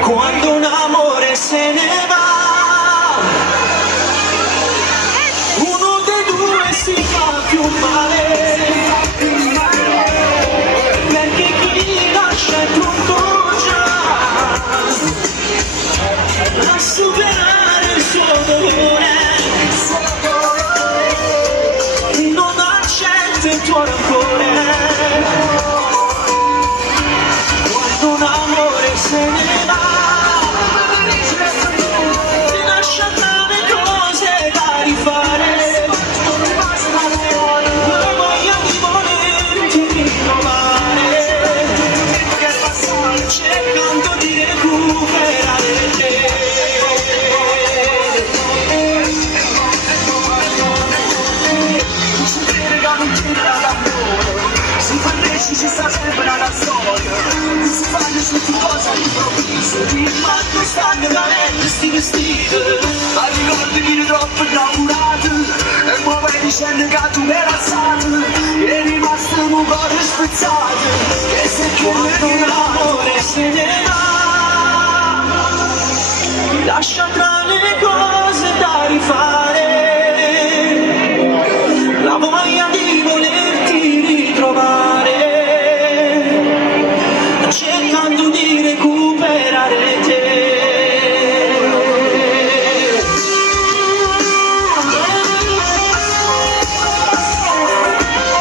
Quando un amore se ne va, uno dei due si fa più male, perché chi lascia è troppo già a superare il suo dolore, non accetta il tuo rancore. Quando un amore se ne va, ti lascia tante cose da rifare, la voglia di volerti rinnovare, cercando di recuperare te. Si fa ci sta sempre la storia, non si fanno tutte cose all'improvviso, ti immagino stanno calendo sti vestiti, ma ricordi che troppo inaugurati, e poi vai dicendo che tu mi alzato, e rimasto un cuore spezzato, che se quando un amore se ne va, lascia tra le cose.